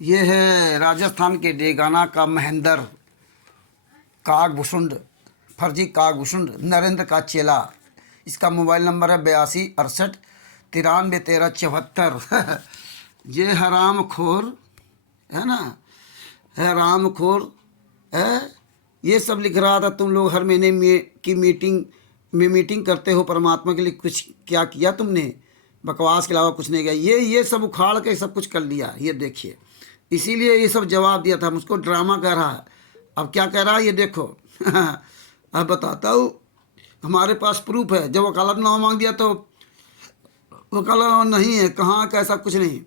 ये है राजस्थान के डेगाना का महेंद्र कागभूषुंड, फर्जी कागभूषुंड नरेंद्र का चेला। इसका मोबाइल नंबर है 82 68 93 13 74। ये हराम खोर है ना, है राम खोर है। ये सब लिख रहा था तुम लोग हर महीने में की मीटिंग करते हो, परमात्मा के लिए कुछ क्या किया तुमने? बकवास के अलावा कुछ नहीं किया। ये सब उखाड़ के सब कुछ कर लिया, ये देखिए। इसीलिए ये सब जवाब दिया था, मुझको ड्रामा कर रहा है। अब क्या कह रहा है ये देखो। अब बताता हूँ, हमारे पास प्रूफ है। जब वकालतनामा मांग दिया तो वकालतनामा नहीं है, कहाँ कैसा कुछ नहीं।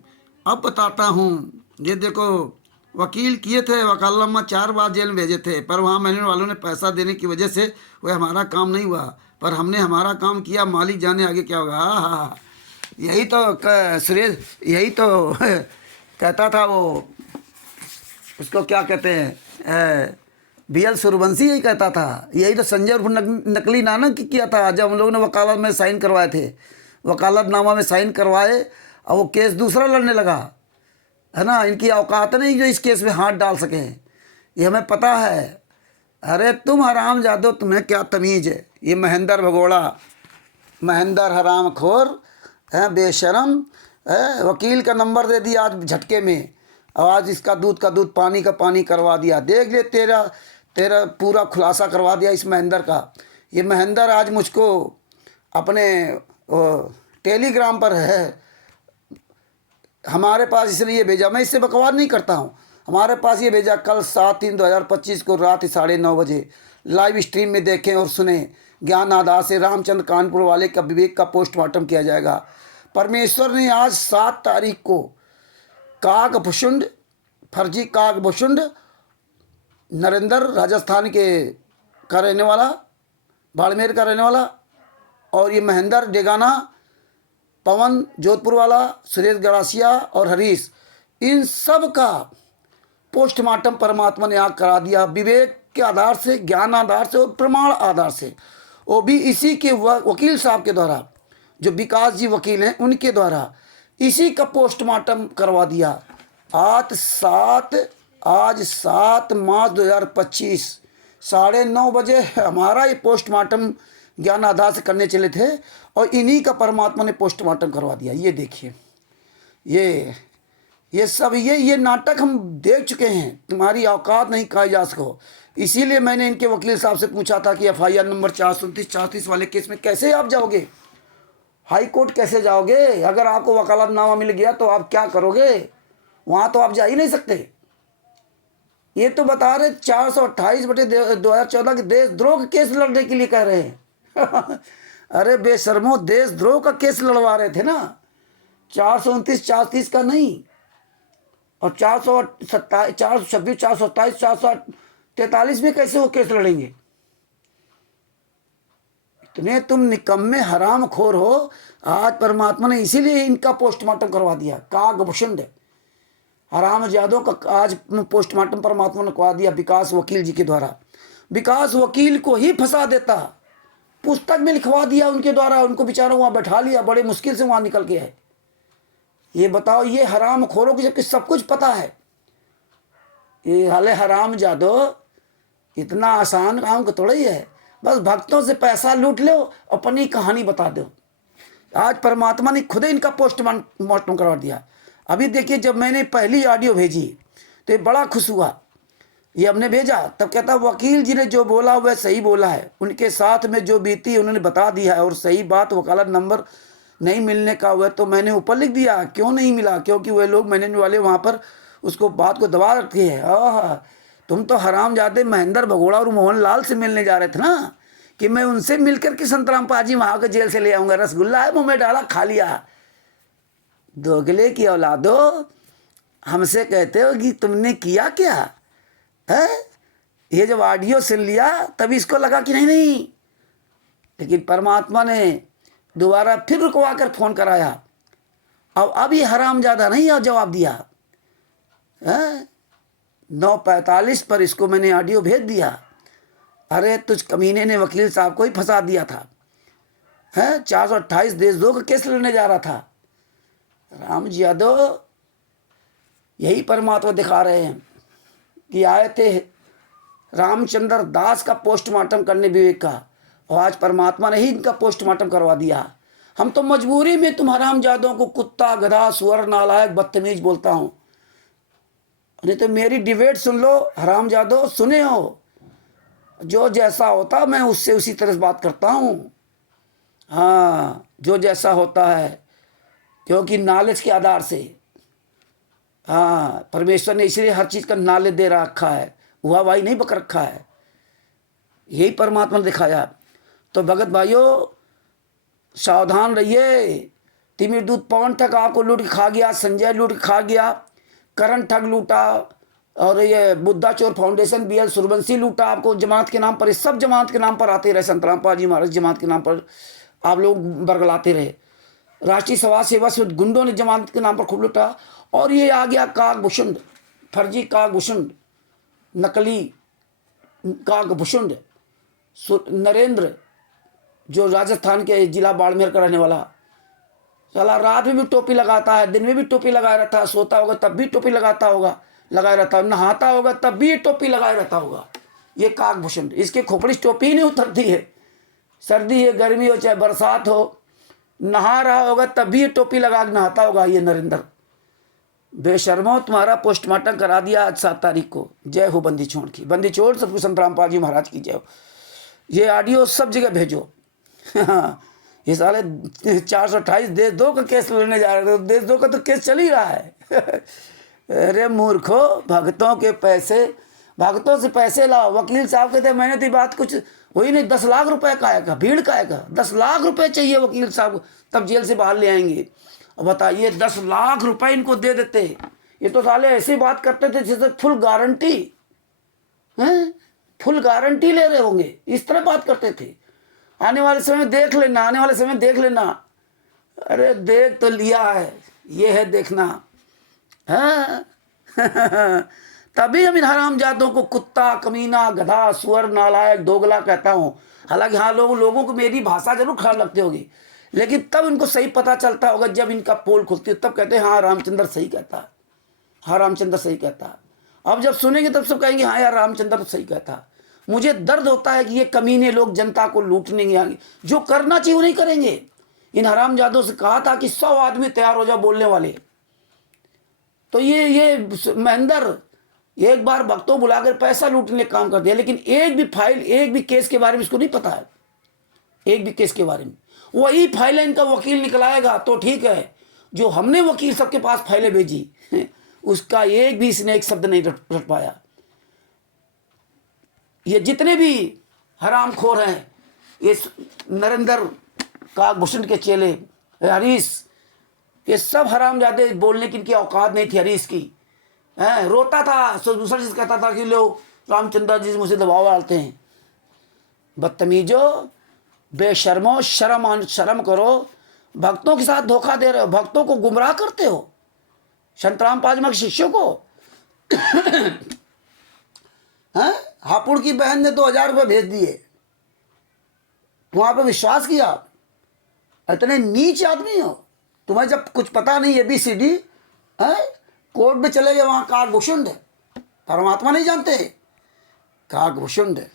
अब बताता हूँ, ये देखो। वकील किए थे, वकालतनामा 4 बार जेल में भेजे थे, पर वहाँ मैंने वालों ने पैसा देने की वजह से वह हमारा काम नहीं हुआ, पर हमने हमारा काम किया। मालिक जाने आगे क्या होगा। हाँ हाँ हाँ। यही तो सुरेश, यही तो कहता था वो, उसको क्या कहते हैं, BL सूर्यवंशी यही कहता था। यही तो संजय उर्फ नकली नानक किया था। जब हम लोगों ने वकालत में साइन करवाए थे, वकालतनामा में साइन करवाए, और वो केस दूसरा लड़ने लगा, है ना। इनकी औकात नहीं जो इस केस में हाथ डाल सकें, ये हमें पता है। अरे तुम हराम जादो, तुम्हें क्या तमीज़ है? ये महेंद्र भगोड़ा, महेंद्र हराम खोर है, बेशरम है। वकील का नंबर दे दिया आज झटके में, और आज इसका दूध का दूध पानी का पानी करवा दिया। देख ले, तेरा तेरा पूरा खुलासा करवा दिया इस महेंद्र का। ये महेंद्र आज मुझको अपने टेलीग्राम पर है, हमारे पास इसने ये भेजा। मैं इससे बकवास नहीं करता हूँ। हमारे पास ये भेजा कल 7/3/2025 को रात 9:30 बजे। लाइव स्ट्रीम में देखें और सुने। ज्ञान आधार से रामचंद्र कानपुर वाले का विवेक का पोस्टमार्टम किया जाएगा। परमेश्वर ने आज 7 तारीख को कागभूषुंड, फर्जी कागभूषुंड नरेंद्र, राजस्थान के का रहने वाला, बाड़मेर का रहने वाला, और ये महेंद्र डेगाना, पवन जोधपुर वाला, सुरेश गरासिया और हरीश, इन सब का पोस्टमार्टम परमात्मा ने आग करा दिया। विवेक के आधार से, ज्ञान आधार से और प्रमाण आधार से, वो भी इसी के वकील साहब के द्वारा, जो विकास जी वकील हैं उनके द्वारा इसी का पोस्टमार्टम करवा दिया। आज 7 मार्च 2025 9:30 बजे हमारा ये पोस्टमार्टम ज्ञान आधार से करने चले थे, और इन्हीं का परमात्मा ने पोस्टमार्टम करवा दिया। ये देखिए, ये सब ये नाटक हम देख चुके हैं। तुम्हारी औकात नहीं खाई जा सको। इसीलिए मैंने इनके वकील साहब से पूछा था कि FIR नंबर 429-430 वाले केस में कैसे आप जाओगे, हाई कोर्ट कैसे जाओगे? अगर आपको वकालतनामा मिल गया तो आप क्या करोगे? वहाँ तो आप जा ही नहीं सकते। ये तो बता रहे 428/2014 के देशद्रोह का केस लड़ने के लिए कह रहे हैं। अरे बेशर्मो, देशद्रोह का केस लड़वा रहे थे ना, 429-430 का नहीं। और 427, 426, 427, 443 में कैसे वो केस लड़ेंगे? इतने तुम निकम्मे हराम खोर हो। आज परमात्मा ने इसीलिए इनका पोस्टमार्टम करवा दिया। कागभूषुंड हराम जादों का आज पोस्टमार्टम परमात्मा ने करवा दिया विकास वकील जी के द्वारा। विकास वकील को ही फंसा देता, पुस्तक में लिखवा दिया उनके द्वारा। उनको बेचारों वहाँ बैठा लिया, बड़े मुश्किल से वहाँ निकल के आए। ये बताओ, ये हराम खोरों की जबकि सब कुछ पता है। ये हाले हराम जादो, इतना आसान काम तो थोड़ा ही है। बस भक्तों से पैसा लूट लो, अपनी कहानी बता दो। आज परमात्मा ने खुद इनका पोस्टमार्टम करवा दिया। अभी देखिए, जब मैंने पहली ऑडियो भेजी तो ये बड़ा खुश हुआ। ये हमने भेजा तब कहता वकील जी ने जो बोला वह सही बोला है, उनके साथ में जो बीती उन्होंने बता दिया है, और सही बात वकालत नंबर नहीं मिलने का हुआ तो मैंने ऊपर लिख दिया। क्यों नहीं मिला? क्योंकि वह लोग मैनेजमेंट वाले वहाँ पर उसको बात को दबा रखे हैं। आह, तुम तो हराम जाते महेंद्र भगोड़ा और मोहन लाल से मिलने जा रहे थे ना, कि मैं उनसे मिलकर के संतराम पाजी वहाँ के जेल से ले आऊँगा। रसगुल्ला है मुँह में डाला, खा लिया। दोगले की औलादो, हमसे कहते हो कि तुमने किया क्या है? ये जब ऑडियो सुन लिया तभी इसको लगा कि नहीं नहीं, लेकिन परमात्मा ने दोबारा फिर रुकवा कर फ़ोन कराया। अब ये हरामजादा नहीं और जवाब दिया है। 9:45 पर इसको मैंने ऑडियो भेज दिया। अरे तुझ कमीने ने वकील साहब को ही फंसा दिया था, है 428 देशद्रोह का केस लड़ने जा रहा था। राम जी यादव, यही परमात्मा दिखा रहे हैं कि आए थे रामचंद्र दास का पोस्टमार्टम करने विवेक का, और आज परमात्मा ने ही इनका पोस्टमार्टम करवा दिया। हम तो मजबूरी में तुम हरामजादों को कुत्ता, गधा, सुअर, नालायक, बदतमीज बोलता हूँ। नहीं तो मेरी डिबेट सुन लो हरामजादो, सुने हो। जो जैसा होता मैं उससे उसी तरह से बात करता हूँ। हाँ, जो जैसा होता है, क्योंकि नॉलेज के आधार से। हाँ, परमेश्वर ने इसलिए हर चीज़ का नॉलेज दे रखा है, हुआ भाई नहीं बक रखा है। यही परमात्मा ने दिखाया। तो भगत भाइयों सावधान रहिए। तिमिर दूत पवन ठग आपको लूट के खा गया, संजय लूट के खा गया, करण ठग लूटा, और ये बुद्धा चोर फाउंडेशन BL सूर्यवंशी लूटा आपको जमात के नाम पर। इस सब जमात के नाम पर आते रहे, संत रामपाल जी महाराज जमात के नाम पर आप लोग बरगलाते रहे। राष्ट्रीय समाज सेवा से गुंडों ने जमात के नाम पर खूब लूटा। और ये आ गया काकभूषण, फर्जी काकभूषण, नकली काकभूषण नरेंद्र, जो राजस्थान के जिला बाड़मेर का रहने वाला। साला रात में भी टोपी लगाता है, दिन में भी टोपी लगाए रहता है, सोता होगा तब भी टोपी लगाता होगा, लगाए रहता है, नहाता होगा तब भी टोपी लगाए रहता होगा। ये काकभूषण, इसके खोपड़ी टोपी ही नहीं उतरती है। सर्दी है, गर्मी हो, चाहे बरसात हो, नहा रहा होगा तब भी ये टोपी लगा के नहाता होगा। ये नरेंद्र बेशर्मो, तुम्हारा पोस्टमार्टम करा दिया आज 7 तारीख को। जय हो बंदी छोड़ की, बंदी छोड़ सतगुरु संत रामपाल जी महाराज की जय हो। ये ऑडियो सब जगह भेजो। ये साले 428 देश 2 का केस लेने जा रहे थे, देश 2 का तो केस चल ही रहा है। अरे मूर्खो, भक्तों के पैसे, भक्तों से पैसे लाओ। वकील साहब कहते हैं मैंने तो बात कुछ हुई नहीं, 10 लाख रुपए का आएगा, भीड़ का आएगा, 10 लाख रुपए चाहिए वकील साहब को, तब जेल से बाहर ले आएंगे। और बताइए 10 लाख रुपए इनको दे देते। ये तो साले ऐसी बात करते थे जैसे फुल गारंटी है, फुल गारंटी ले रहे होंगे, इस तरह बात करते थे। आने वाले समय देख लेना, आने वाले समय देख लेना। अरे देख तो लिया है, ये है देखना। हाँ। तभी हम इन हरामजादों को कुत्ता, कमीना, गधा, सुअर, नालायक, दोगला कहता हूँ। हालांकि हाँ लोगों को मेरी भाषा जरूर खराब लगती होगी, लेकिन तब इनको सही पता चलता होगा जब इनका पोल खुलती है, तब कहते हैं हाँ रामचंद्र सही कहता है, हाँ रामचंद्र सही कहता है। अब जब सुनेंगे तब सब कहेंगे हाँ यार रामचंद्र तो सही कहता है। मुझे दर्द होता है कि ये कमीने लोग जनता को लूटने के आगे, जो करना चाहिए वो नहीं करेंगे। इन हरामजादों से कहा था कि 100 आदमी तैयार हो जाओ बोलने वाले, तो ये महेंद्र एक बार भक्तों बुलाकर पैसा लूटने का काम कर दिया। लेकिन एक भी फाइल, एक भी केस के बारे में इसको नहीं पता है, एक भी केस के बारे में। वही फाइलें इनका वकील निकलाएगा तो ठीक है, जो हमने वकील सबके पास फाइलें भेजी उसका एक भी इसने एक शब्द नहीं रट पाया। ये जितने भी हरामखोर हैं, ये नरेंद्र काकभूषण के चेले, हरीश, ये सब हरामजादे, बोलने की इनकी औकात नहीं थी हरीश की। रोता था, दूसरा चीज कहता था कि लो रामचंद्र जी मुझे दबाव डालते हैं। बदतमीजो, बेशर्मो, शर्म करो। भक्तों के साथ धोखा दे रहे हो, भक्तों को गुमराह करते हो, संत रामपाल जी के शिष्यों को। हापुड़ की बहन ने 2000 रुपये भेज दिए, वहां पर विश्वास किया। इतने नीच आदमी हो, तुम्हें जब कुछ पता नहीं ABCD है, कोर्ट में चले गए, वहां काकभूषण है, परमात्मा नहीं जानते, काकभूषण है।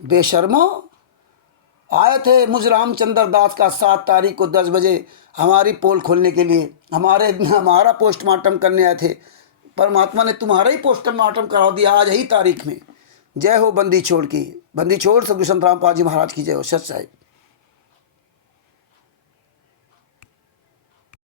बेशर्मो, आए थे मुझ रामचंद्र दास का 7 तारीख को 10 बजे हमारी पोल खोलने के लिए, हमारा पोस्टमार्टम करने आए थे। परमात्मा ने तुम्हारा ही पोस्टमार्टम करा दिया आज ही तारीख में। जय हो बंदी छोड़ की, बंदी छोड़ सतगुरु संत रामपाल जी महाराज की जय हो। सच साहिब।